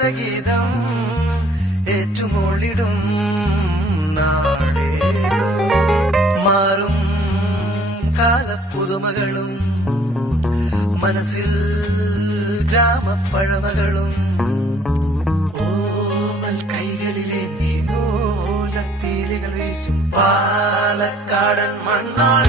മലരഗീതം ഏറ്റുമോളിടും നാടേ മാറും കാലപ്പുതുമകളും മനസ്സിൽ ഗ്രാമപ്പഴമകളും ഓമൽ കൈകളിലെ നീലോല പീലികൾ വീശും പാലക്കാടൻ മണ്ണാണ്.